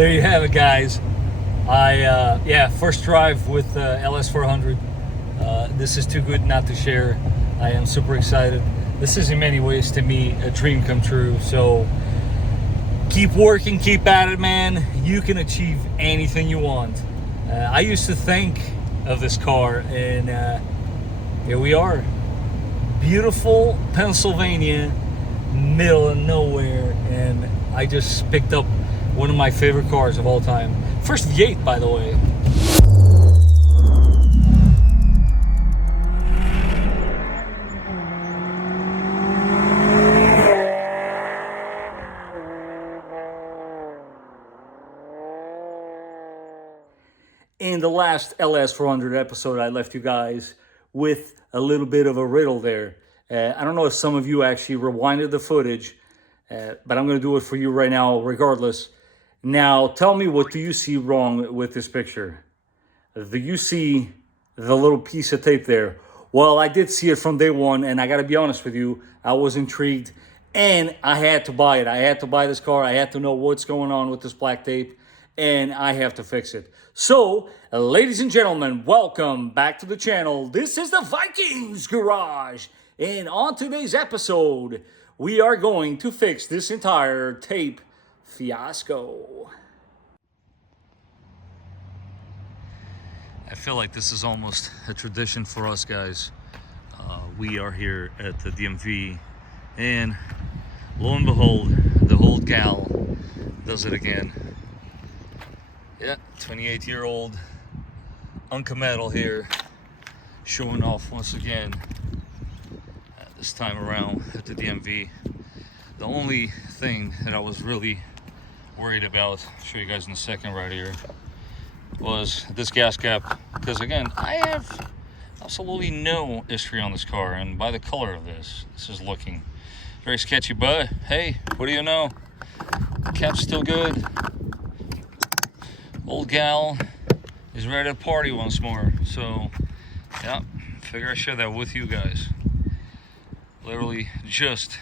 there you have it, guys. First drive with LS400. This is too good not to share. I am super excited. This is in many ways to me a dream come true. So keep working, keep at it, man. You can achieve anything you want. I used to think of this car, and here we are. Beautiful Pennsylvania, middle of nowhere, and I just picked up one of my favorite cars of all time. First V8, by the way. In the last LS400 episode, I left you guys with a little bit of a riddle there. I don't know if some of you actually rewinded the footage, but I'm going to do it for you right now regardless. Now, tell me, what do you see wrong with this picture? Do you see the little piece of tape there? Well, I did see it from day one, and I got to be honest with you, I was intrigued, and I had to buy it. I had to buy this car. I had to know what's going on with this black tape, and I have to fix it. So, ladies and gentlemen, welcome back to the channel. This is the Vikings Garage, and on today's episode, we are going to fix this entire tape fiasco. I feel like this is almost a tradition for us guys. We are here at the DMV, and lo and behold, the old gal does it again. Yeah, 28-year-old Unca Metal here, showing off once again, this time around at the DMV. The only thing that I was really worried about, I'll show you guys in a second right here, was this gas cap. Because again, I have absolutely no history on this car, and by the color of this is looking very sketchy, but hey, what do you know? The cap's still good. Old gal is ready to party once more. So yeah, figure I share that with you guys. Literally just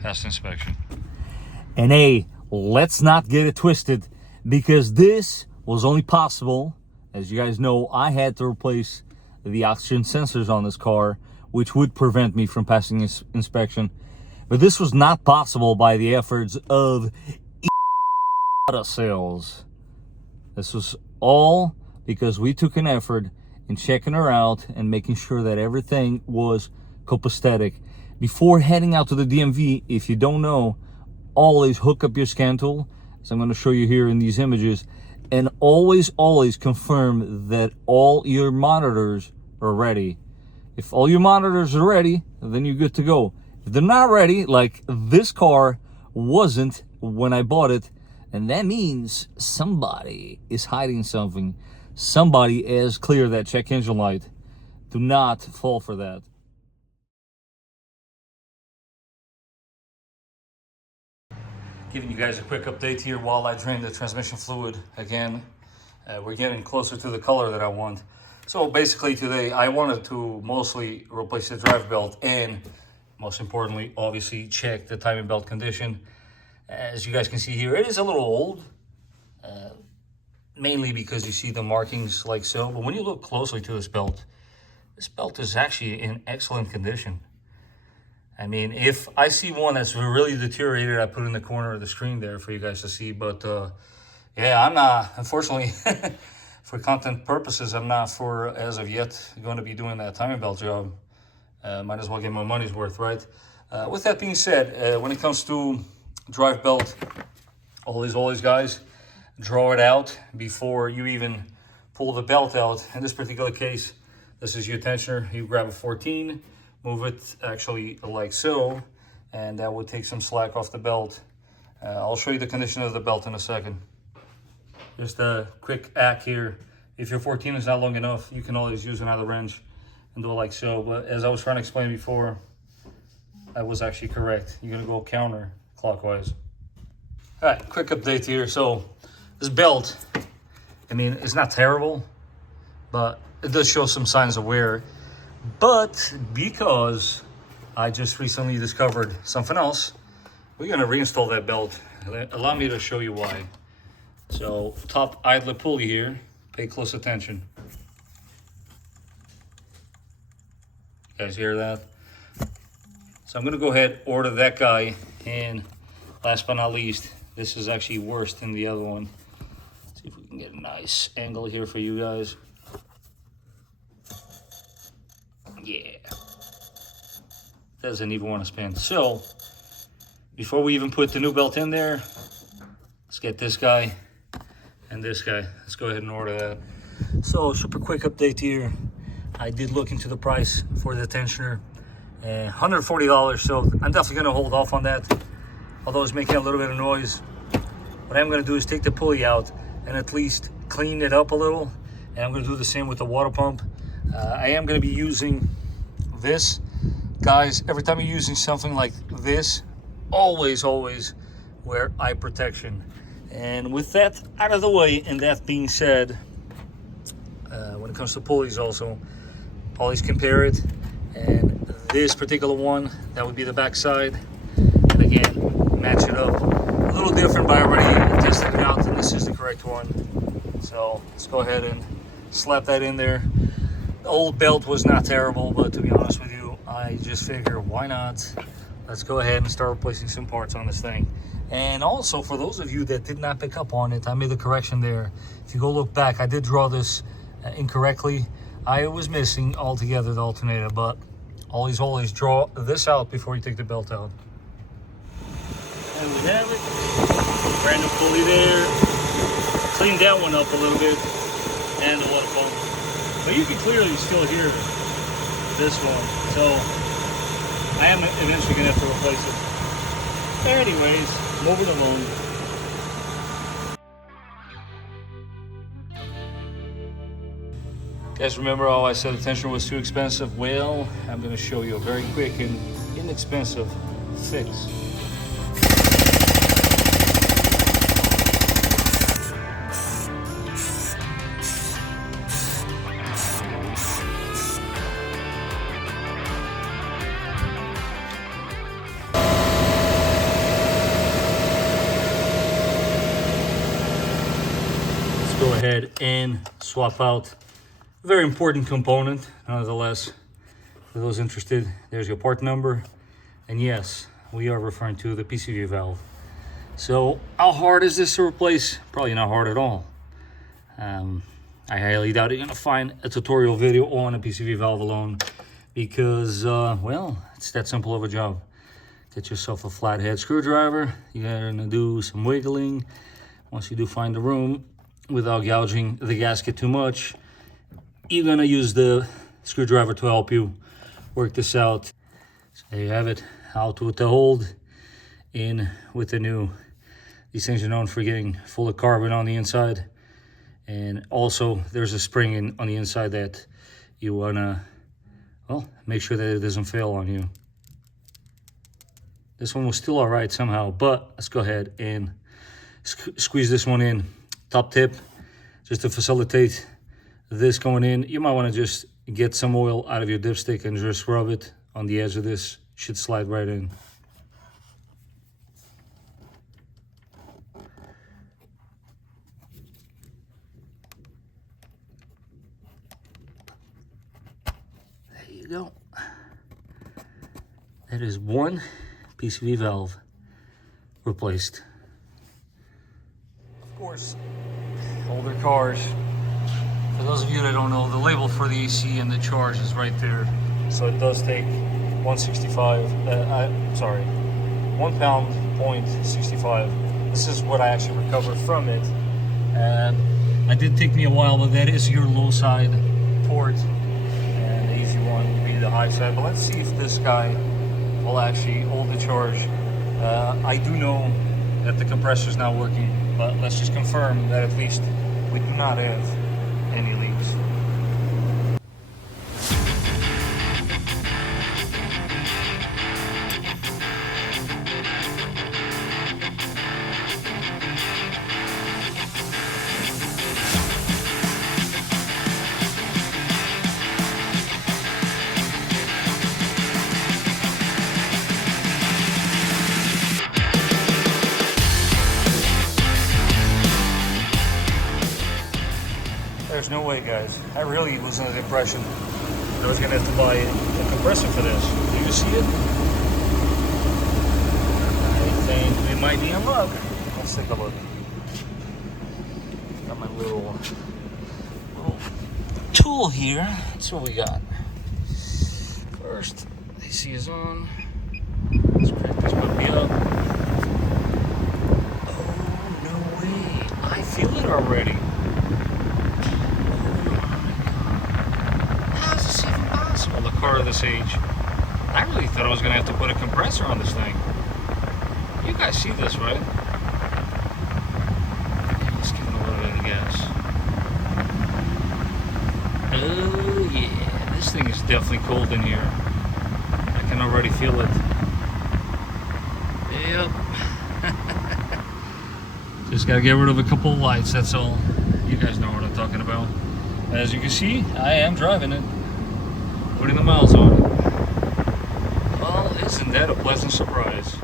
passed inspection. And hey, let's not get it twisted, because this was only possible, as you guys know, I had to replace the oxygen sensors on this car, which would prevent me from passing inspection. But this was not possible by the efforts of sales. This was all because we took an effort in checking her out and making sure that everything was copacetic. Before heading out to the DMV, if you don't know, always hook up your scan tool, as I'm going to show you here in these images, and always confirm that all your monitors are ready. If all your monitors are ready, then you're good to go. If they're not ready, like this car wasn't when I bought it, and that means somebody is hiding something. Somebody has cleared that check engine light. Do not fall for that. Giving you guys a quick update here while I drain the transmission fluid again. We're getting closer to the color that I want. So basically today I wanted to mostly replace the drive belt and, most importantly, obviously check the timing belt condition. As you guys can see here, it is a little old, mainly because you see the markings like so. But when you look closely to this belt is actually in excellent condition. I mean, if I see one that's really deteriorated, I put it in the corner of the screen there for you guys to see. But yeah, I'm not, unfortunately, for content purposes, I'm not, for as of yet, going to be doing that timing belt job. Might as well get my money's worth, right? With that being said, when it comes to drive belt, always guys, draw it out before you even pull the belt out. In this particular case, this is your tensioner. You grab a 14, move it actually like so, and that would take some slack off the belt. I'll show you the condition of the belt in a second. Just a quick hack here. If your 14 is not long enough, you can always use another wrench and do it like so. But as I was trying to explain before, I was actually correct. You're gonna go counterclockwise. All right, quick update here. So this belt, I mean, it's not terrible, but it does show some signs of wear. But because I just recently discovered something else, we're gonna reinstall that belt. Allow me to show you why. So top idler pulley here, pay close attention. You guys hear that? So I'm gonna go ahead, order that guy, and last but not least, this is actually worse than the other one. Let's see if we can get a nice angle here for you guys. Yeah. Doesn't even want to spin. So, before we even put the new belt in there, let's get this guy and this guy. Let's go ahead and order that. So, super quick update here. I did look into the price for the tensioner. $140, so I'm definitely going to hold off on that. Although it's making a little bit of noise. What I'm going to do is take the pulley out and at least clean it up a little. And I'm going to do the same with the water pump. I am going to be using this. Guys, every time you're using something like this, always wear eye protection. And with that out of the way, and that being said, when it comes to pulleys also, always compare it. And this particular one, that would be the back side. And again, match it up. A little different, but I already tested it out, and this is the correct one. So let's go ahead and slap that in there. The old belt was not terrible, but to be honest with you, I just figure, why not? Let's go ahead and start replacing some parts on this thing. And also, for those of you that did not pick up on it, I made a correction there. If you go look back, I did draw this incorrectly. I was missing altogether the alternator, but always draw this out before you take the belt out. And we have it. Brand new pulley there. Cleaned that one up a little bit. And the water pump. But you can clearly still hear this one. So I am eventually going to have to replace it. Anyways, moving along. Guys, remember how I said the tensioner was too expensive? Well, I'm going to show you a very quick and inexpensive fix. Let's go ahead and swap out a very important component, nonetheless. For those interested, there's your part number. And yes, we are referring to the PCV valve. So how hard is this to replace? Probably not hard at all. I highly doubt you're gonna find a tutorial video on a PCV valve alone because, well, it's that simple of a job. Get yourself a flathead screwdriver. You're gonna do some wiggling. Once you do find the room, without gouging the gasket too much, you're gonna use the screwdriver to help you work this out. So there you have it, out with the hold, in with the new. These things are known for getting full of carbon on the inside. And also there's a spring on the inside that you wanna, well, make sure that it doesn't fail on you. This one was still all right somehow, but let's go ahead and squeeze this one in. Top tip, just to facilitate this going in, you might want to just get some oil out of your dipstick and just rub it on the edge of this. Should slide right in. There you go. That is one PCV valve replaced. Of course, older cars, for those of you that don't know, the label for the AC and the charge is right there. So it does take 165, 1 pound, 0.65. This is what I actually recovered from it. It did take me a while, but that is your low side port. And the easy one would be the high side. But let's see if this guy will actually hold the charge. I do know that the compressor is not working, but let's just confirm that at least we do not have any leaks. guys. I really was under the impression that I was gonna have to buy a compressor for this. Do you see it? I think we might be in luck. Let's take a look. Got my little tool here. That's what we got. First, AC is on. Let's crank this puppy up. Oh, no way. I feel it already. How is this even possible? The car of this age. I really thought I was going to have to put a compressor on this thing. You guys see this, right? Let's give it a little bit of gas. Oh, yeah. This thing is definitely cold in here. I can already feel it. Yep. Just gotta get rid of a couple of lights, that's all. You guys know what I'm talking about. As you can see, I am driving it. Putting the miles on it. Well, isn't that a pleasant surprise?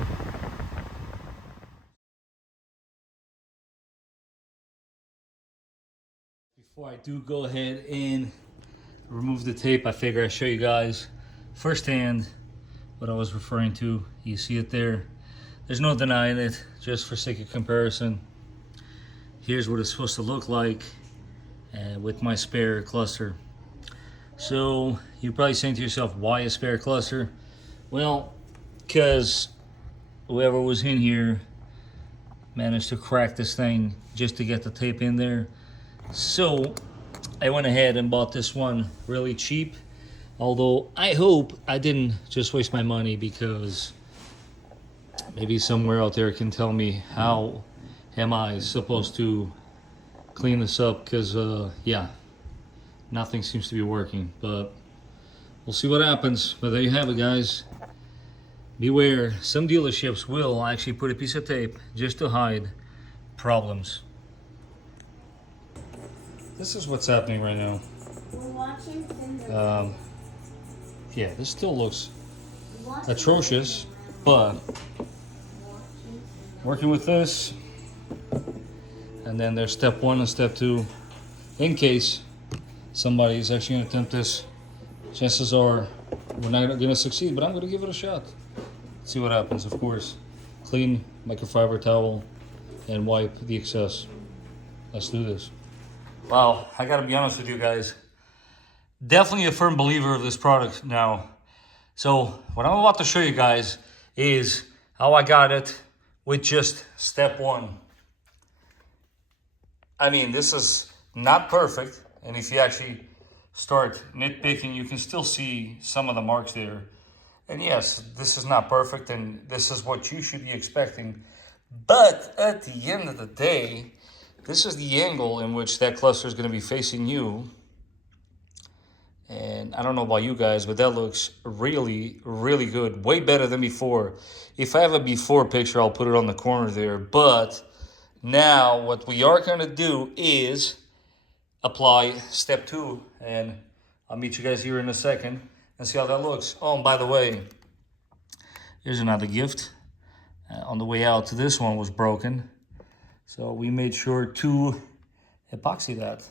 Before I do go ahead and remove the tape, I figure I'd show you guys firsthand what I was referring to. You see it there. There's no denying it, just for sake of comparison. Here's what it's supposed to look like with my spare cluster. So you're probably saying to yourself, why a spare cluster? Well, because whoever was in here managed to crack this thing just to get the tape in there. So I went ahead and bought this one really cheap. Although I hope I didn't just waste my money, because maybe somewhere out there can tell me how am I supposed to clean this up, because yeah, nothing seems to be working, but we'll see what happens. But there you have it, guys. Beware, some dealerships will actually put a piece of tape just to hide problems. This is what's happening right now. Yeah, this still looks atrocious, but working with this, and then there's step 1 and step 2. In case somebody is actually going to attempt this, chances are we're not going to succeed, but I'm going to give it a shot. See what happens. Of course, clean microfiber towel and wipe the excess. Let's do this. Wow, I got to be honest with you guys. Definitely a firm believer of this product now. So what I'm about to show you guys is how I got it with just step 1. I mean, this is not perfect. And if you actually start nitpicking, you can still see some of the marks there. And yes, this is not perfect, and this is what you should be expecting. But at the end of the day, this is the angle in which that cluster is going to be facing you. And I don't know about you guys, but that looks really, really good. Way better than before. If I have a before picture, I'll put it on the corner there. But now what we are going to do is apply step 2. And I'll meet you guys here in a second and see how that looks. Oh, and by the way, here's another gift. On the way out, this one was broken. So we made sure to epoxy that,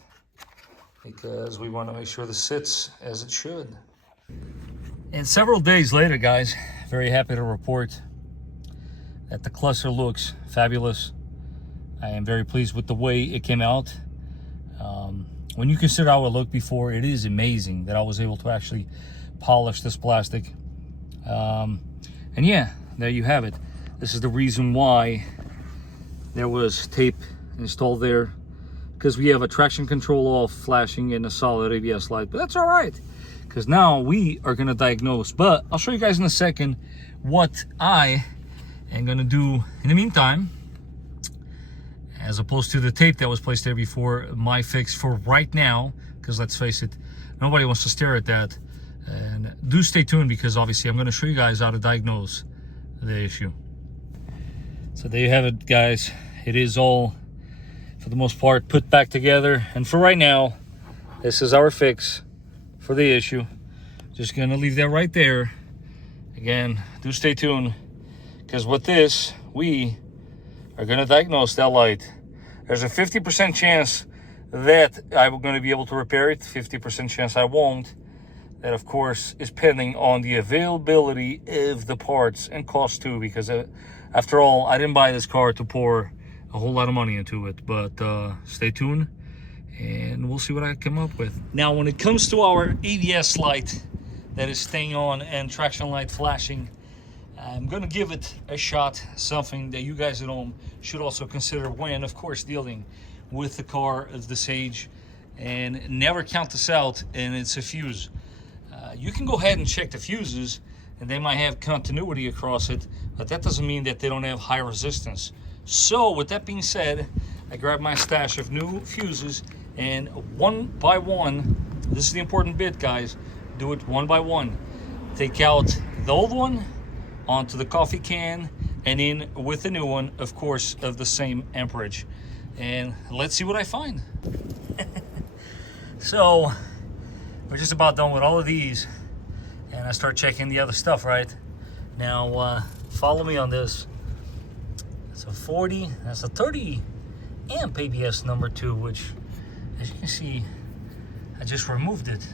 because we want to make sure this sits as it should. And several days later, guys, very happy to report that the cluster looks fabulous. I am very pleased with the way it came out. When you consider how it looked before, it is amazing that I was able to actually polish this plastic. And yeah, there you have it. This is the reason why there was tape installed there, because we have a traction control off, flashing, and a solid ABS light. But that's all right, because now we are going to diagnose. But I'll show you guys in a second what I am going to do in the meantime, as opposed to the tape that was placed there before. My fix for right now, because let's face it, nobody wants to stare at that. And do stay tuned, because obviously I'm going to show you guys how to diagnose the issue. So there you have it, guys. It is all, for the most part, put back together. And for right now, this is our fix for the issue. Just going to leave that right there. Again, do stay tuned, because with this, we are going to diagnose that light. There's a 50% chance that I'm going to be able to repair it. 50% chance I won't. That, of course, is pending on the availability of the parts and cost too, because after all, I didn't buy this car to pour a whole lot of money into it. But stay tuned and we'll see what I come up with. Now, when it comes to our ABS light that is staying on and traction light flashing, I'm going to give it a shot, something that you guys at home should also consider when, of course, dealing with the car of this age. And never count this out, and it's a fuse. You can go ahead and check the fuses, and they might have continuity across it, but that doesn't mean that they don't have high resistance. So with that being said, I grabbed my stash of new fuses, and one by one, this is the important bit, guys, do it one by one. Take out the old one onto the coffee can and in with the new one, of course, of the same amperage. And let's see what I find. So we're just about done with all of these, and I start checking the other stuff, right? Now, follow me on this. It's a 40, that's a 30 amp ABS number 2, which, as you can see, I just removed it.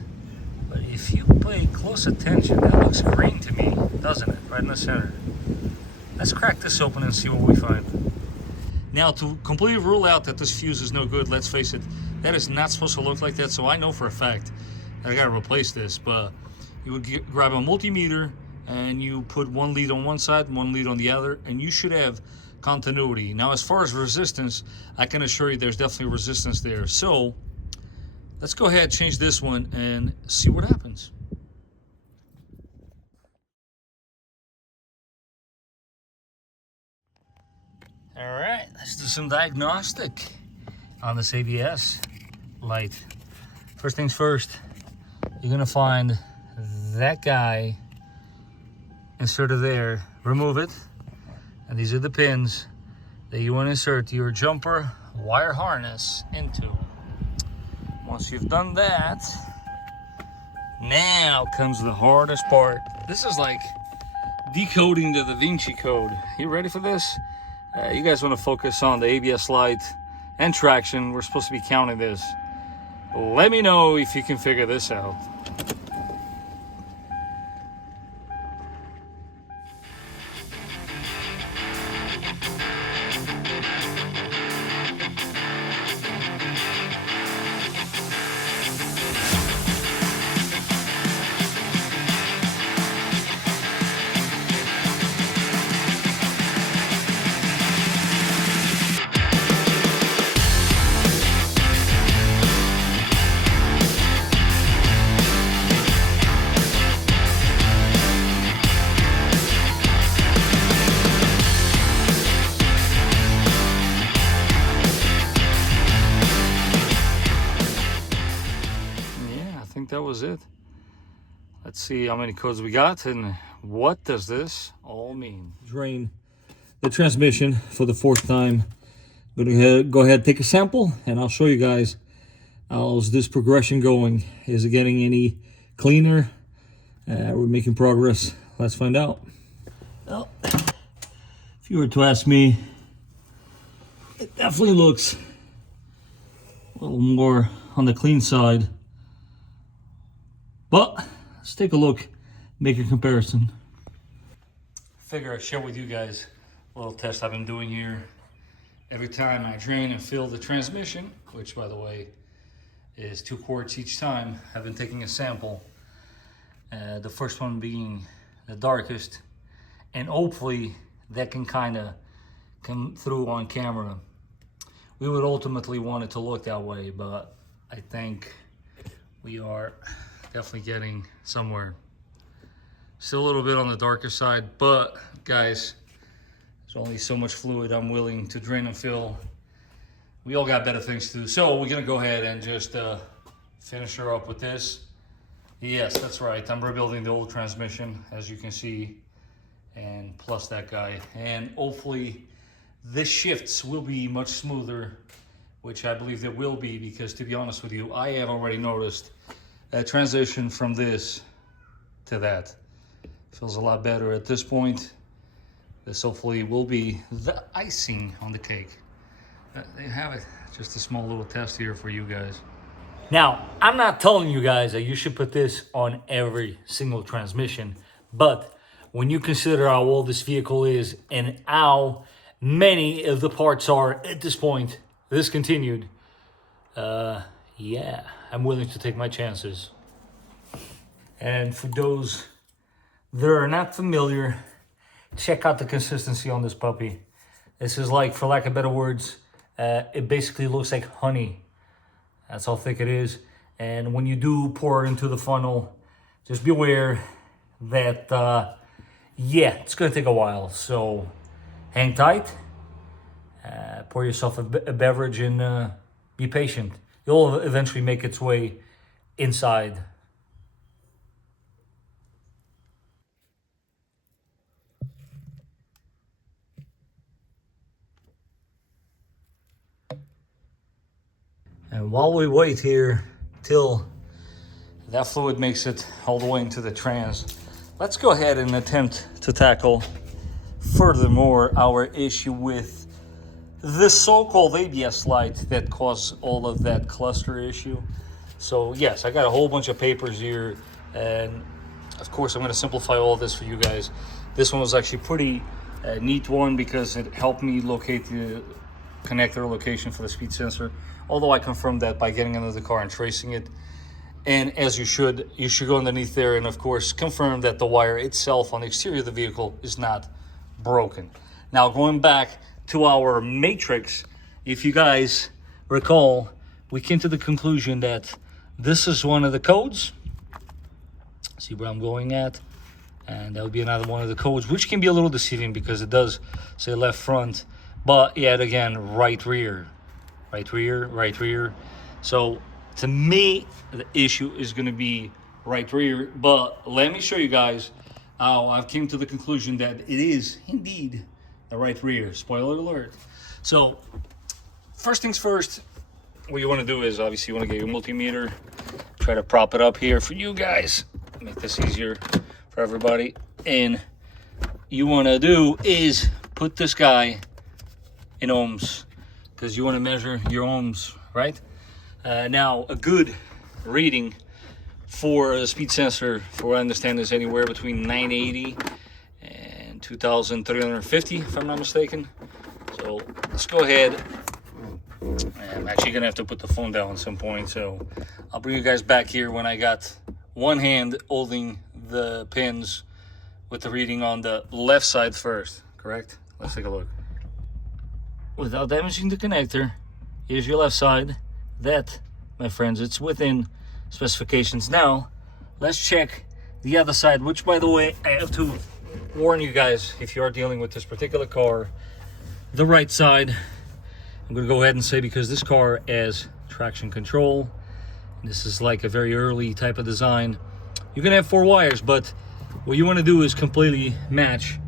But if you pay close attention, that looks green to me, doesn't it? Right in the center. Let's crack this open and see what we find. Now, to completely rule out that this fuse is no good, let's face it, that is not supposed to look like that, so I know for a fact that I gotta replace this. But you would grab a multimeter and you put one lead on one side, one lead on the other, and you should have continuity. Now, as far as resistance, I can assure you there's definitely resistance there. So let's go ahead, change this one, and see what happens. All right, let's do some diagnostic on this ABS light. First things first, you're gonna find that guy inserted there. Remove it, and these are the pins that you want to insert your jumper wire harness into. Once you've done that, now comes the hardest part. This is like decoding the Da Vinci Code. You ready for this? You guys want to focus on the ABS light and traction. We're supposed to be counting this. Let me know if you can figure this out. That was it. Let's see how many codes we got and what does this all mean. Drain the transmission for the 4th time. Go ahead, take a sample, and I'll show you guys how's this progression going. Is it getting any cleaner? We're making progress. Let's find out. Well, if you were to ask me, it definitely looks a little more on the clean side. But let's take a look, make a comparison. Figure I'd share with you guys a little test I've been doing here. Every time I drain and fill the transmission, which by the way is 2 quarts each time, I've been taking a sample. The first one being the darkest, and hopefully that can kind of come through on camera. We would ultimately want it to look that way, but I think we are definitely getting somewhere. Still a little bit on the darker side, but guys, there's only so much fluid I'm willing to drain and fill. We all got better things to do. So we're gonna go ahead and just finish her up with this. Yes, that's right, I'm rebuilding the old transmission, as you can see, and plus that guy. And hopefully the shifts will be much smoother, which I believe they will be, because to be honest with you, I have already noticed a transition from this to that. Feels a lot better at this point. This hopefully will be the icing on the cake. There you have it. Just a small little test here for you guys. Now, I'm not telling you guys that you should put this on every single transmission, but when you consider how old this vehicle is and how many of the parts are at this point discontinued, yeah, I'm willing to take my chances. And for those that are not familiar, check out the consistency on this puppy. This is like, for lack of better words, it basically looks like honey. That's how thick it is. And when you do pour it into the funnel, just be aware that, yeah, it's gonna take a while. So hang tight, pour yourself a beverage, and be patient. It'll eventually make its way inside. And while we wait here till that fluid makes it all the way into the trans, let's go ahead and attempt to tackle furthermore our issue with the so-called ABS light that caused all of that cluster issue. So yes, I got a whole bunch of papers here, and of course I'm going to simplify all this for you guys. This one was actually pretty neat one because it helped me locate the connector location for the speed sensor, although I confirmed that by getting into the car and tracing it. And as you should go underneath there and of course confirm that the wire itself on the exterior of the vehicle is not broken. Now, going back to our matrix, if you guys recall, we came to the conclusion that this is one of the codes. See where I'm going at? And that would be another one of the codes, which can be a little deceiving because it does say left front, but yet again, right rear. Right rear, right rear. So to me, the issue is going to be right rear, but let me show you guys how I've came to the conclusion that it is indeed the right rear. Spoiler alert. So first things first, what you want to do is obviously you want to get your multimeter, try to prop it up here for you guys, make this easier for everybody. And you want to do is put this guy in ohms, because you want to measure your ohms, right? Now, a good reading for a speed sensor, for what I understand, is anywhere between 980 and 2350, if I'm not mistaken. So let's go ahead. I'm actually gonna have to put the phone down at some point, so I'll bring you guys back here when I got one hand holding the pins with the reading on the left side first, correct? Let's take a look. Without damaging the connector, here's your left side. That, my friends, it's within specifications. Now, let's check the other side, which, by the way, I have to warn you guys, if you are dealing with this particular car, the right side, I'm going to go ahead and say, because this car has traction control, this is like a very early type of design, you're going to have 4 wires, but what you want to do is completely match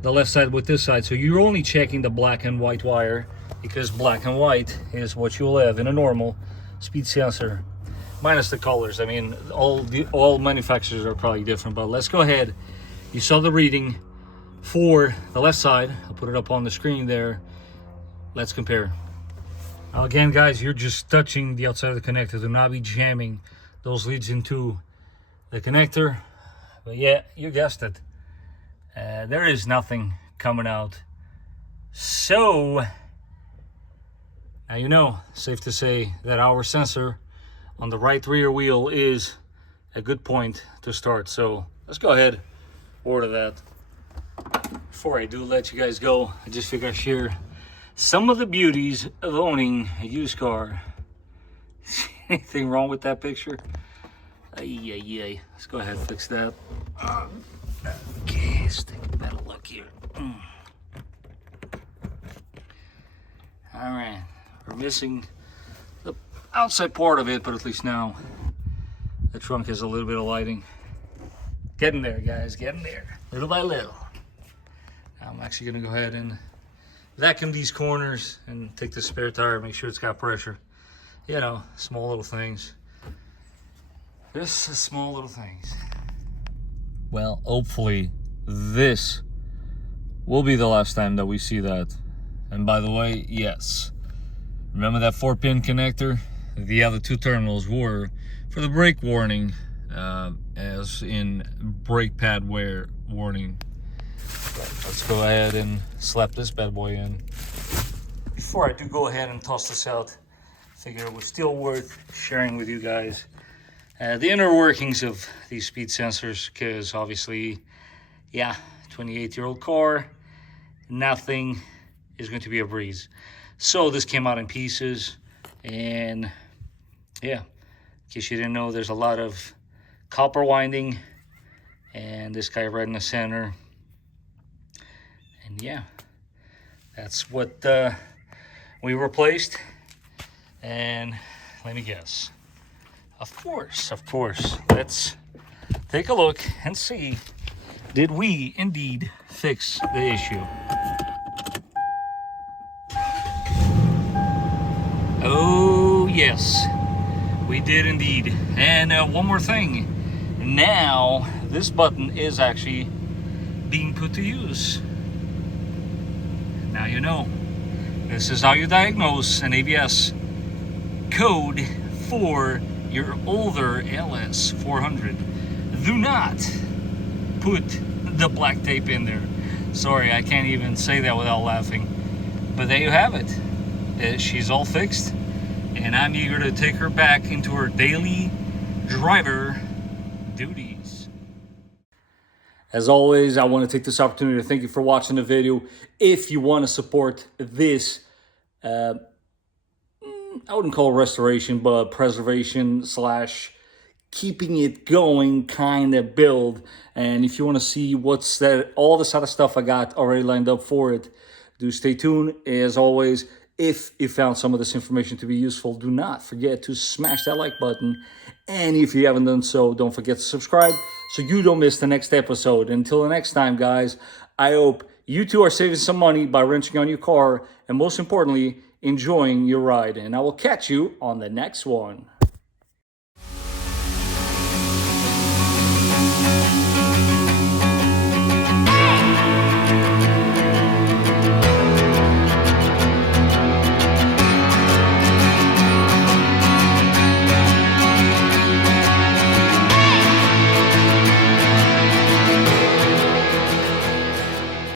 the left side with this side. So you're only checking the black and white wire, because black and white is what you'll have in a normal speed sensor, minus the colors. I mean, all manufacturers are probably different, but let's go ahead. You saw the reading for the left side. I'll put it up on the screen there. Let's compare. Now again, guys, you're just touching the outside of the connector. Do not be jamming those leads into the connector. But yeah, you guessed it. There is nothing coming out. So now you know, safe to say that our sensor on the right rear wheel is a good point to start. So let's go ahead, order that. Before I do let you guys go, I just figure I'd share some of the beauties of owning a used car. Anything wrong with that picture? Ay. Let's go ahead and fix that. Okay, let's take a better look here. All right, we're missing the outside part of it, but at least now the trunk has a little bit of lighting. Getting there, guys, getting there, little by little. Now I'm actually gonna go ahead and vacuum these corners and take the spare tire, make sure it's got pressure. You know, small little things. Just small little things. Well, hopefully this will be the last time that we see that. And by the way, yes, Remember that 4-pin connector? The other 2 terminals were for the brake warning, as in brake pad wear warning. Let's go ahead and slap this bad boy in. Before I do go ahead and toss this out, I figure it was still worth sharing with you guys the inner workings of these speed sensors, because obviously, yeah, 28-year-old car, nothing is going to be a breeze. So this came out in pieces, and yeah, in case you didn't know, there's a lot of copper winding, and this guy right in the center. And yeah, that's what we replaced. And let me guess. Of course, let's take a look and see, did we indeed fix the issue? Oh yes, we did indeed. And one more thing, now this button is actually being put to use. Now you know. This is how you diagnose an ABS code for your older LS400. Do not put the black tape in there. Sorry, I can't even say that without laughing. But there you have it. She's all fixed, and I'm eager to take her back into her daily driver duties. As always, I want to take this opportunity to thank you for watching the video. If you want to support this, I wouldn't call it restoration, but preservation slash keeping it going kind of build. And if you want to see what's that, all this other stuff I got already lined up for it, do stay tuned. As always, if you found some of this information to be useful, do not forget to smash that like button. And if you haven't done so, don't forget to subscribe so you don't miss the next episode. Until the next time, guys, I hope you too are saving some money by wrenching on your car, and most importantly, enjoying your ride. And I will catch you on the next one.